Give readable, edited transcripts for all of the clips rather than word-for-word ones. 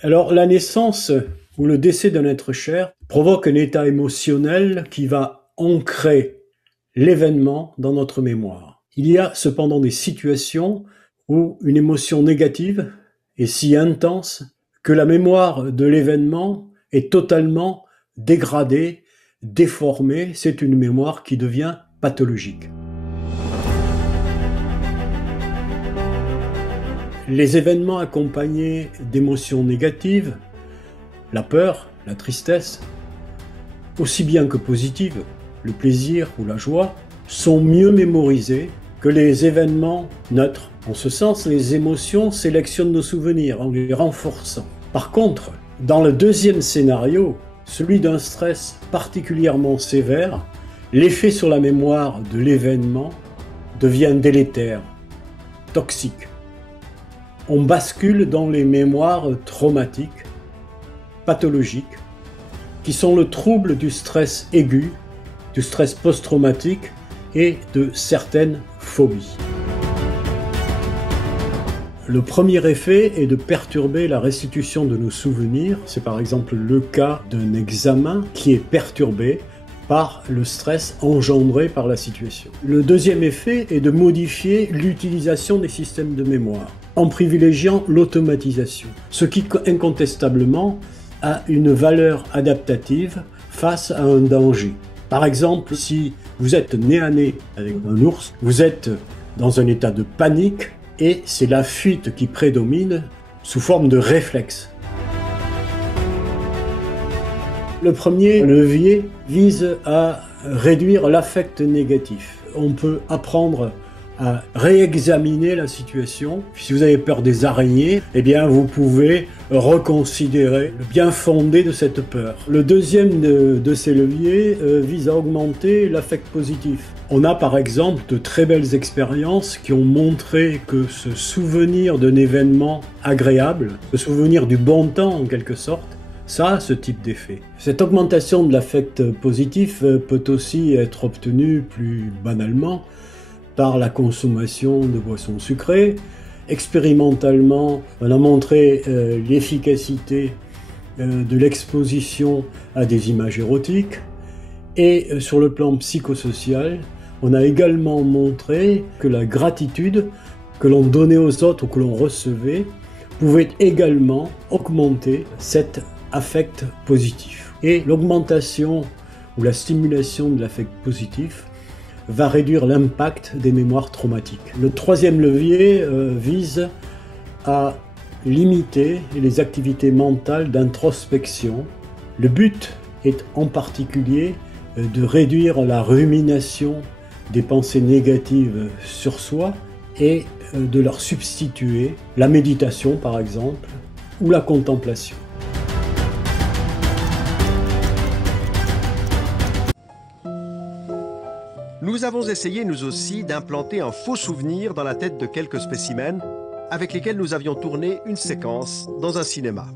Alors, la naissance ou le décès d'un être cher provoque un état émotionnel qui va ancrer l'événement dans notre mémoire. Il y a cependant des situations où une émotion négative est si intense que la mémoire de l'événement est totalement dégradée, déformée. C'est une mémoire qui devient pathologique. Les événements accompagnés d'émotions négatives, la peur, la tristesse, aussi bien que positives, le plaisir ou la joie, sont mieux mémorisés que les événements neutres. En ce sens, les émotions sélectionnent nos souvenirs en les renforçant. Par contre, dans le deuxième scénario, celui d'un stress particulièrement sévère, l'effet sur la mémoire de l'événement devient délétère, toxique. On bascule dans les mémoires traumatiques, pathologiques, qui sont le trouble du stress aigu, du stress post-traumatique et de certaines phobies. Le premier effet est de perturber la restitution de nos souvenirs. C'est par exemple le cas d'un examen qui est perturbé par le stress engendré par la situation. Le deuxième effet est de modifier l'utilisation des systèmes de mémoire en privilégiant l'automatisation, ce qui incontestablement a une valeur adaptative face à un danger. Par exemple, si vous êtes nez à nez avec un ours, vous êtes dans un état de panique et c'est la fuite qui prédomine sous forme de réflexe. Le premier levier vise à réduire l'affect négatif. On peut apprendre à réexaminer la situation. Si vous avez peur des araignées, eh bien vous pouvez reconsidérer le bien fondé de cette peur. Le deuxième de ces leviers vise à augmenter l'affect positif. On a par exemple de très belles expériences qui ont montré que se souvenir d'un événement agréable, se souvenir du bon temps en quelque sorte, ça a ce type d'effet. Cette augmentation de l'affect positif peut aussi être obtenue plus banalement par la consommation de boissons sucrées. Expérimentalement, on a montré l'efficacité de l'exposition à des images érotiques. Et sur le plan psychosocial, on a également montré que la gratitude que l'on donnait aux autres ou que l'on recevait pouvait également augmenter cet affect positif. Et l'augmentation ou la stimulation de l'affect positif va réduire l'impact des mémoires traumatiques. Le troisième levier vise à limiter les activités mentales d'introspection. Le but est en particulier de réduire la rumination des pensées négatives sur soi et de leur substituer la méditation par exemple ou la contemplation. Nous avons essayé, nous aussi, d'implanter un faux souvenir dans la tête de quelques spécimens avec lesquels nous avions tourné une séquence dans un cinéma.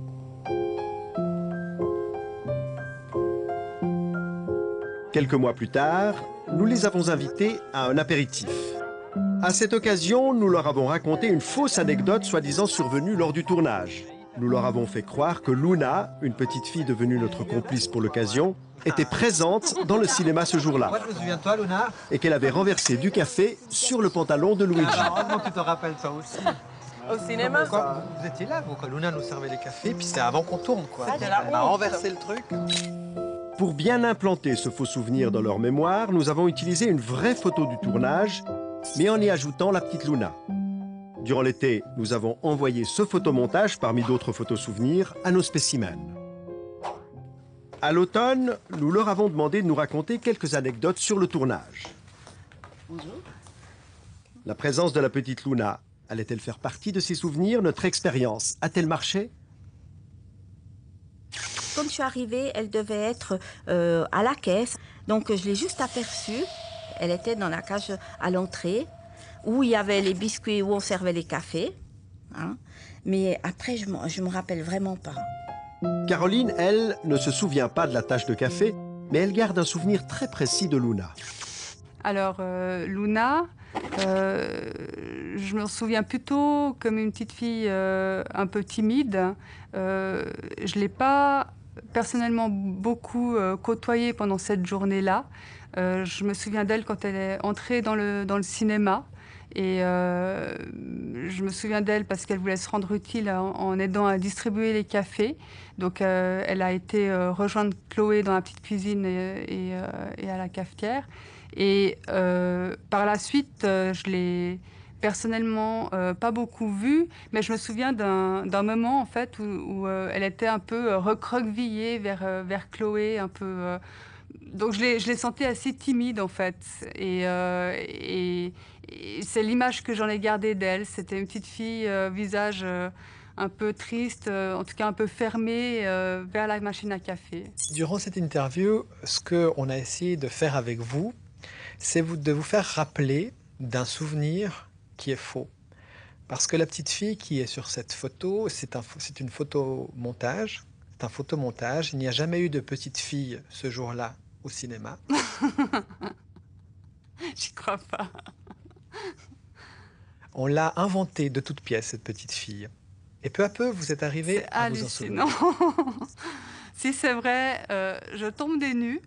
Quelques mois plus tard, nous les avons invités à un apéritif. À cette occasion, nous leur avons raconté une fausse anecdote soi-disant survenue lors du tournage. Nous leur avons fait croire que Luna, une petite fille devenue notre complice pour l'occasion, était présente dans le cinéma ce jour-là et qu'elle avait renversé du café sur le pantalon de Luigi. Heureusement que tu te rappelles ça aussi. Au cinéma Quoi, vous étiez là, vous, quand Luna nous servait les cafés, puis c'était avant qu'on tourne, quoi. Elle a renversé le truc. Pour bien implanter ce faux souvenir dans leur mémoire, nous avons utilisé une vraie photo du tournage, mais en y ajoutant la petite Luna. Durant l'été, nous avons envoyé ce photomontage, parmi d'autres photos souvenirs, à nos spécimens. À l'automne, nous leur avons demandé de nous raconter quelques anecdotes sur le tournage. Bonjour. La présence de la petite Luna, allait-elle faire partie de ces souvenirs? Notre expérience a-t-elle marché? Quand je suis arrivée, elle devait être à la caisse. Donc je l'ai juste aperçue. Elle était dans la cage à l'entrée, où il y avait les biscuits, où on servait les cafés. Hein. Mais après, je me rappelle vraiment pas. Caroline, elle, ne se souvient pas de la tache de café, mais elle garde un souvenir très précis de Luna. Alors, Luna, je me souviens plutôt comme une petite fille un peu timide. Je ne l'ai pas personnellement beaucoup côtoyée pendant cette journée-là. Je me souviens d'elle quand elle est entrée dans le cinéma. Et je me souviens d'elle parce qu'elle voulait se rendre utile en aidant à distribuer les cafés. Donc elle a été rejoindre Chloé dans la petite cuisine et à la cafetière. Et par la suite, je l'ai personnellement pas beaucoup vue, mais je me souviens d'un moment en fait où elle était un peu recroquevillée vers Chloé, un peu. Donc je l'ai sentie assez timide en fait. Et c'est l'image que j'en ai gardée d'elle. C'était une petite fille, visage un peu triste, en tout cas un peu fermé vers la machine à café. Durant cette interview, ce qu'on a essayé de faire avec vous, c'est de vous faire rappeler d'un qui est faux. Parce que la petite fille qui est sur cette photo, c'est une photomontage. C'est un photomontage. Il n'y a jamais eu de petite fille ce jour-là au cinéma. J'y crois pas. On l'a inventée de toutes pièces, cette petite fille. Et peu à peu, vous êtes arrivé C'est à vous en souvenir. hallucinant. Si c'est vrai, je tombe des nues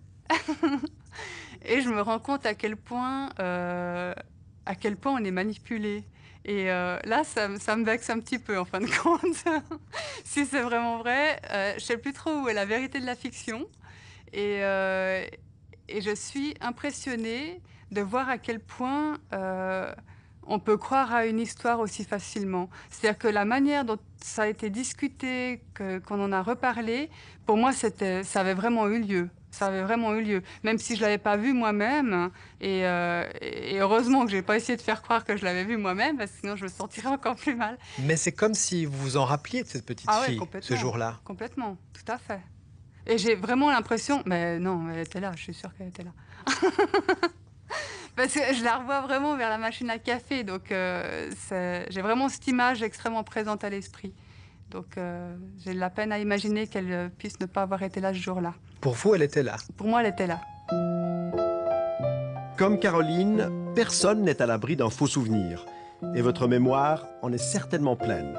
et je me rends compte à quel point on est manipulé. Et là, ça me vexe un petit peu en fin de compte. Si c'est vraiment vrai, je sais plus trop où est la vérité de la fiction. Et, euh, et je suis impressionnée de voir à quel point on peut croire à une histoire aussi facilement. C'est-à-dire que la manière dont ça a été discuté, qu'on en a reparlé, pour moi, ça avait vraiment eu lieu. Ça avait vraiment eu lieu, même si je l'avais pas vu moi-même. Et heureusement que j'ai pas essayé de faire croire que je l'avais vu moi-même, parce que sinon je me sentirais encore plus mal. Mais c'est comme si vous vous en rappeliez de cette petite Ah ouais, fille, ce complètement. jour-là. Complètement, tout à fait. Et j'ai vraiment l'impression, mais non, elle était là, je suis sûre qu'elle était là. Parce que je la revois vraiment vers la machine à café, donc j'ai vraiment cette image extrêmement présente à l'esprit. Donc j'ai de la peine à imaginer qu'elle puisse ne pas avoir été là ce jour-là. Pour vous, elle était là. Pour moi, elle était là. Comme Caroline, personne n'est à l'abri d'un faux souvenir. Et votre mémoire en est certainement pleine.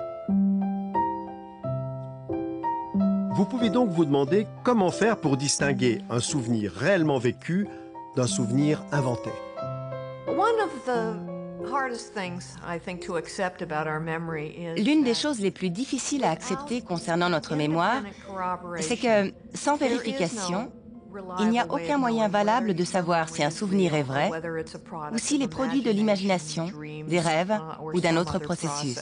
Vous pouvez donc vous demander comment faire pour distinguer un souvenir réellement vécu d'un souvenir inventé. L'une des choses les plus difficiles à accepter concernant notre mémoire, c'est que, sans vérification, il n'y a aucun moyen valable de savoir si un souvenir est vrai ou s'il est produit de l'imagination, des rêves ou d'un autre processus.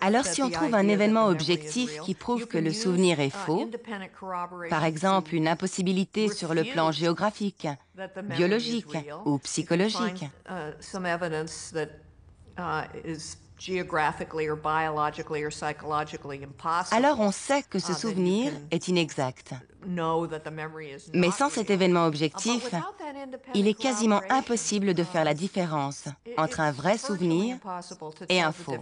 Alors si on trouve un événement objectif qui prouve que le souvenir est faux, par exemple une impossibilité sur le plan géographique, biologique ou psychologique, alors on sait que ce souvenir est inexact. Mais sans cet événement objectif, il est quasiment impossible de faire la différence entre un vrai souvenir et un faux.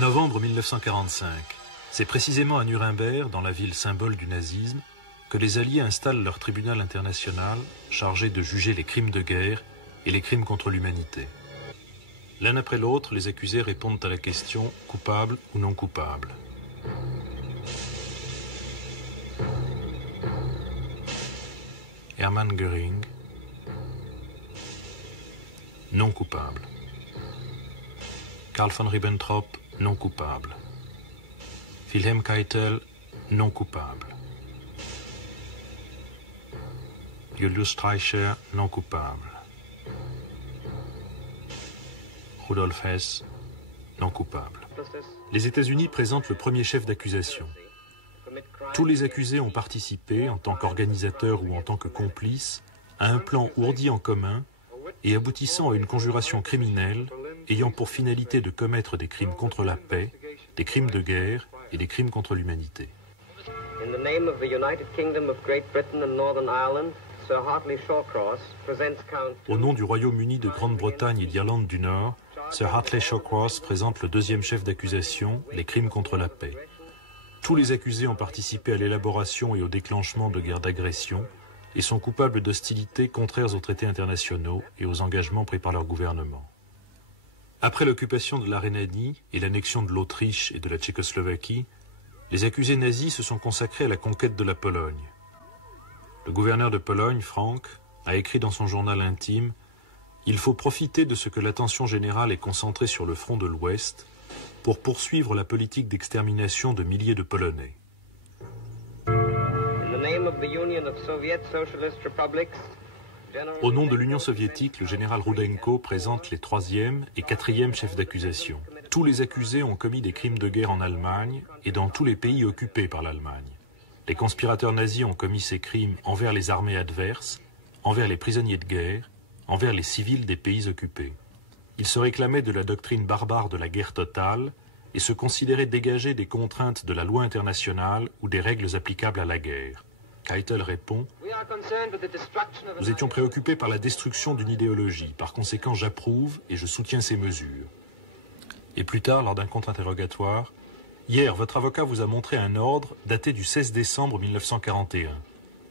Novembre 1945. C'est précisément à Nuremberg, dans la ville symbole du nazisme, que les Alliés installent leur tribunal international chargé de juger les crimes de guerre et les crimes contre l'humanité. L'un après l'autre, les accusés répondent à la question « coupable ou non coupable ». Hermann Göring, non coupable. Karl von Ribbentrop, non coupable. Wilhelm Keitel, non coupable. Julius Streicher, non coupable. Rudolf Hess, non coupable. Les États-Unis présentent le premier chef d'accusation. Tous les accusés ont participé, en tant qu'organisateurs ou en tant que complices, à un plan ourdi en commun et aboutissant à une conjuration criminelle ayant pour finalité de commettre des crimes contre la paix, des crimes de guerre et des crimes contre l'humanité. Au nom du Royaume-Uni de Grande-Bretagne et d'Irlande du Nord, Sir Hartley Shawcross présente le deuxième chef d'accusation, les crimes contre la paix. Tous les accusés ont participé à l'élaboration et au déclenchement de guerres d'agression et sont coupables d'hostilités contraires aux traités internationaux et aux engagements pris par leur gouvernement. Après l'occupation de la Rhénanie et l'annexion de l'Autriche et de la Tchécoslovaquie, les accusés nazis se sont consacrés à la conquête de la Pologne. Le gouverneur de Pologne, Frank, a écrit dans son journal intime « Il faut profiter de ce que l'attention générale est concentrée sur le front de l'Ouest pour poursuivre la politique d'extermination de milliers de Polonais. » Au nom de l'Union soviétique, le général Roudenko présente les 3e et 4e chefs d'accusation. Tous les accusés ont commis des crimes de guerre en Allemagne et dans tous les pays occupés par l'Allemagne. Les conspirateurs nazis ont commis ces crimes envers les armées adverses, envers les prisonniers de guerre, envers les civils des pays occupés. Ils se réclamaient de la doctrine barbare de la guerre totale et se considéraient dégagés des contraintes de la loi internationale ou des règles applicables à la guerre. Keitel répond « Nous étions préoccupés par la destruction d'une idéologie. Par conséquent, j'approuve et je soutiens ces mesures. » Et plus tard, lors d'un contre-interrogatoire, « Hier, votre avocat vous a montré un ordre daté du 16 décembre 1941.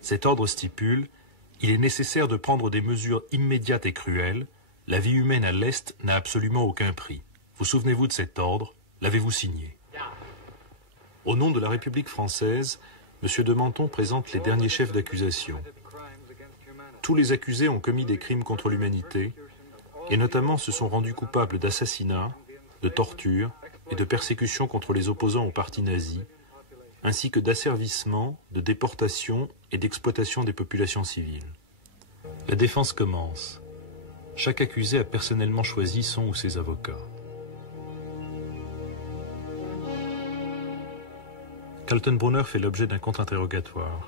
Cet ordre stipule « Il est nécessaire de prendre des mesures immédiates et cruelles. La vie humaine à l'Est n'a absolument aucun prix. Vous souvenez-vous de cet ordre? L'avez-vous signé ?» Au nom de la République française, M. de Menthon présente les derniers chefs d'accusation. Tous les accusés ont commis des crimes contre l'humanité et notamment se sont rendus coupables d'assassinat, de torture et de persécution contre les opposants au parti nazi, ainsi que d'asservissement, de déportation et d'exploitation des populations civiles. La défense commence. Chaque accusé a personnellement choisi son ou ses avocats. Kaltenbrunner fait l'objet d'un contre-interrogatoire.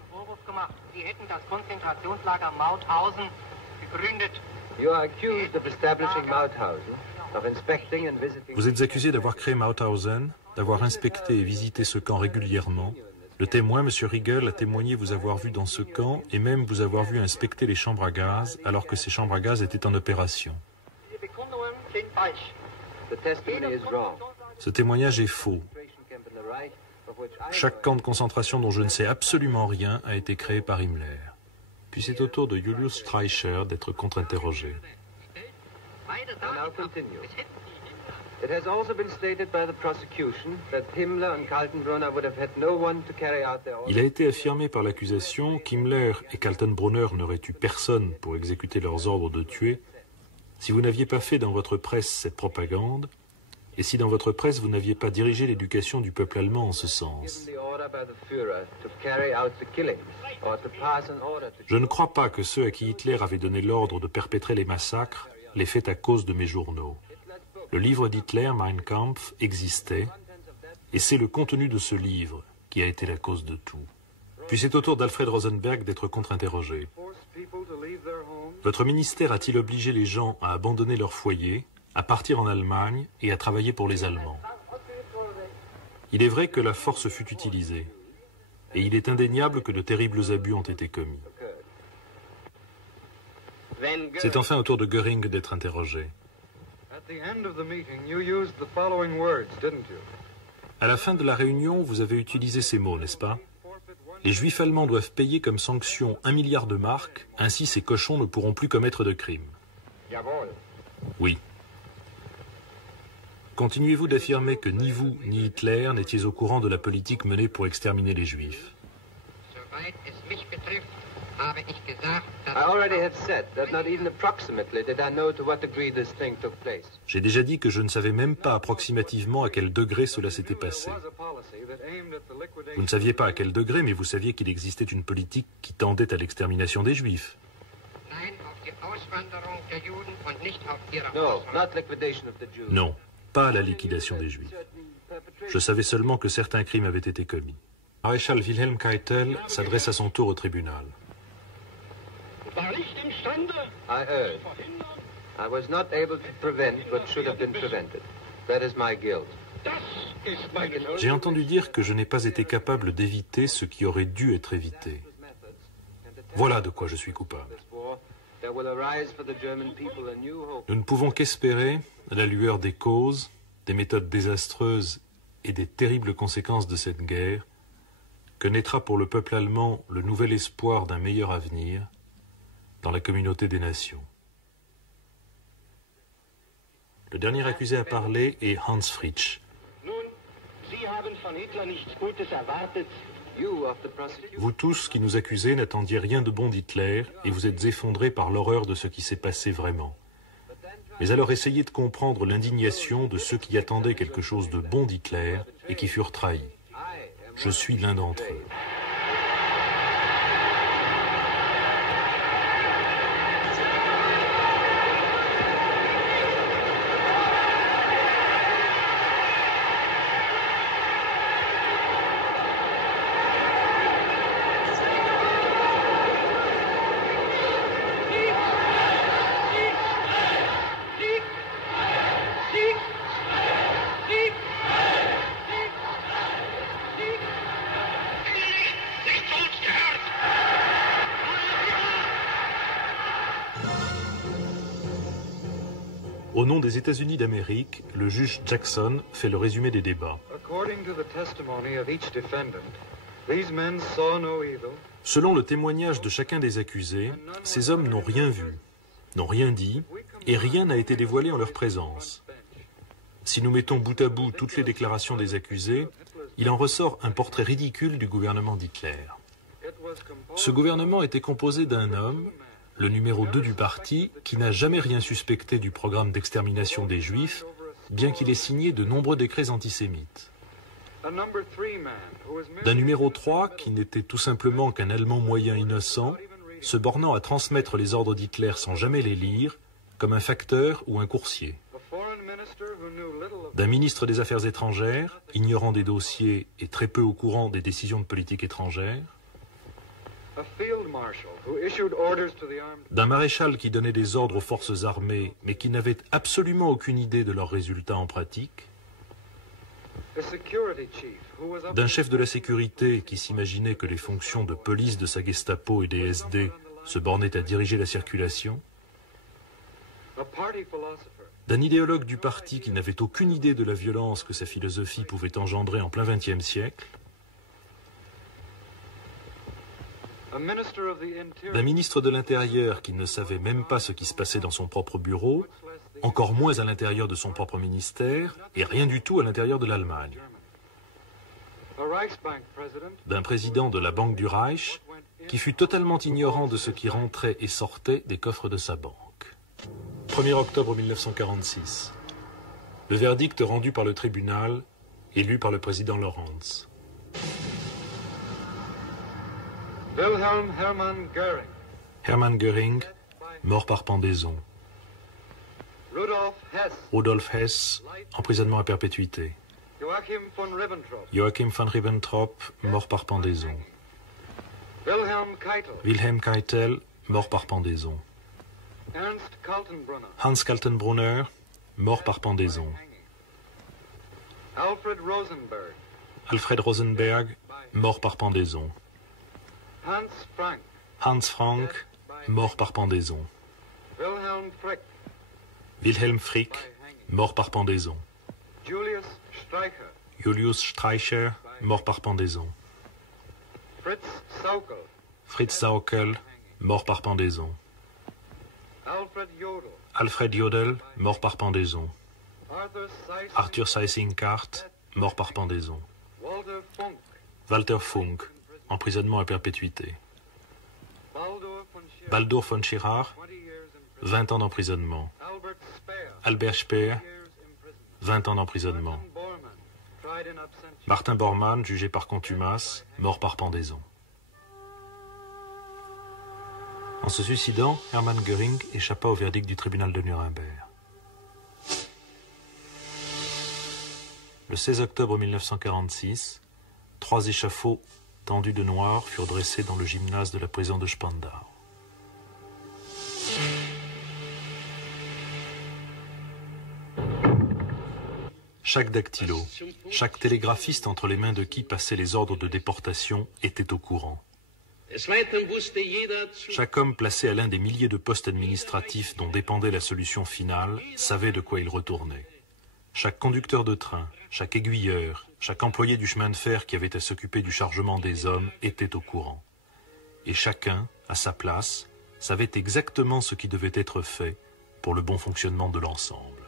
Vous êtes accusé d'avoir créé Mauthausen, d'avoir inspecté et visité ce camp régulièrement. Le témoin, M. Riegel, a témoigné vous avoir vu dans ce camp et même vous avoir vu inspecter les chambres à gaz alors que ces chambres à gaz étaient en opération. Ce témoignage est faux. Chaque camp de concentration dont je ne sais absolument rien a été créé par Himmler. Puis c'est au tour de Julius Streicher d'être contre-interrogé. Il a été affirmé par l'accusation qu'Himmler et Kaltenbrunner n'auraient eu personne pour exécuter leurs ordres de tuer si vous n'aviez pas fait dans votre presse cette propagande et si dans votre presse vous n'aviez pas dirigé l'éducation du peuple allemand en ce sens. Je ne crois pas que ceux à qui Hitler avait donné l'ordre de perpétrer les massacres l'aient fait à cause de mes journaux. Le livre d'Hitler, Mein Kampf, existait, et c'est le contenu de ce livre qui a été la cause de tout. Puis c'est au tour d'Alfred Rosenberg d'être contre-interrogé. Votre ministère a-t-il obligé les gens à abandonner leur foyer, à partir en Allemagne et à travailler pour les Allemands? Il est vrai que la force fut utilisée, et il est indéniable que de terribles abus ont été commis. C'est enfin au tour de Göring d'être interrogé. À la fin de la réunion, vous avez utilisé ces mots, n'est-ce pas? Les Juifs allemands doivent payer comme sanction 1 milliard de marks, ainsi ces cochons ne pourront plus commettre de crimes. Oui. Continuez-vous d'affirmer que ni vous ni Hitler n'étiez au courant de la politique menée pour exterminer les Juifs? J'ai déjà dit que je ne savais même pas approximativement à quel degré cela s'était passé. Vous ne saviez pas à quel degré, mais vous saviez qu'il existait une politique qui tendait à l'extermination des Juifs. Non, pas à la liquidation des Juifs. Je savais seulement que certains crimes avaient été commis. Maréchal Wilhelm Keitel s'adresse à son tour au tribunal. J'ai entendu dire que je n'ai pas été capable d'éviter ce qui aurait dû être évité. Voilà de quoi je suis coupable. Nous ne pouvons qu'espérer, à la lueur des causes, des méthodes désastreuses et des terribles conséquences de cette guerre, que naîtra pour le peuple allemand le nouvel espoir d'un meilleur avenir dans la communauté des nations. Le dernier accusé à parler est Hans Fritsch. Vous tous qui nous accusez n'attendiez rien de bon d'Hitler et vous êtes effondrés par l'horreur de ce qui s'est passé vraiment. Mais alors essayez de comprendre l'indignation de ceux qui attendaient quelque chose de bon d'Hitler et qui furent trahis. Je suis l'un d'entre eux. Au nom des États-Unis d'Amérique, le juge Jackson fait le résumé des débats. Selon le témoignage de chacun des accusés, ces hommes n'ont rien vu, n'ont rien dit, et rien n'a été dévoilé en leur présence. Si nous mettons bout à bout toutes les déclarations des accusés, il en ressort un portrait ridicule du gouvernement d'Hitler. Ce gouvernement était composé d'un homme, le numéro 2 du parti, qui n'a jamais rien suspecté du programme d'extermination des Juifs, bien qu'il ait signé de nombreux décrets antisémites. D'un numéro 3 qui n'était tout simplement qu'un Allemand moyen innocent, se bornant à transmettre les ordres d'Hitler sans jamais les lire, comme un facteur ou un coursier. D'un ministre des Affaires étrangères, ignorant des dossiers et très peu au courant des décisions de politique étrangère. D'un maréchal qui donnait des ordres aux forces armées, mais qui n'avait absolument aucune idée de leurs résultats en pratique. D'un chef de la sécurité qui s'imaginait que les fonctions de police de sa Gestapo et des SD se bornaient à diriger la circulation. D'un idéologue du parti qui n'avait aucune idée de la violence que sa philosophie pouvait engendrer en plein XXe siècle. D'un ministre de l'Intérieur qui ne savait même pas ce qui se passait dans son propre bureau, encore moins à l'intérieur de son propre ministère, et rien du tout à l'intérieur de l'Allemagne. D'un président de la Banque du Reich qui fut totalement ignorant de ce qui rentrait et sortait des coffres de sa banque. 1er octobre 1946. Le verdict rendu par le tribunal et lu par le président Lawrence. Wilhelm Hermann Göring. Hermann Göring, mort par pendaison. Rudolf Hess, emprisonnement à perpétuité. Joachim von Ribbentrop, mort par pendaison. Wilhelm Keitel, mort par pendaison. Hans Kaltenbrunner, mort par pendaison. Alfred Rosenberg, mort par pendaison. Hans Frank, mort par pendaison. Wilhelm Frick, mort par pendaison. Julius Streicher, Julius Streicher, mort par pendaison. Fritz Saukel, Fritz Saukel, mort par pendaison. Alfred Jodl, Alfred Jodl, mort par pendaison. Arthur Seyss, Seyss-Inquart, mort par pendaison. Walter Funk, Walter Funk, emprisonnement à perpétuité. Baldur von Schirach, 20 ans d'emprisonnement. Albert Speer, Albert Speer, 20 ans d'emprisonnement. Bormann, tried in absentia. Martin Bormann, jugé par contumace, mort par pendaison. En se suicidant, Hermann Göring échappa au verdict du tribunal de Nuremberg. Le 16 octobre 1946, 3 échafauds tendus de noir furent dressés dans le gymnase de la prison de Spandau. Chaque dactylo, chaque télégraphiste entre les mains de qui passaient les ordres de déportation était au courant. Chaque homme placé à l'un des milliers de postes administratifs dont dépendait la solution finale savait de quoi il retournait. Chaque conducteur de train, chaque aiguilleur, chaque employé du chemin de fer qui avait à s'occuper du chargement des hommes était au courant. Et chacun, à sa place, savait exactement ce qui devait être fait pour le bon fonctionnement de l'ensemble.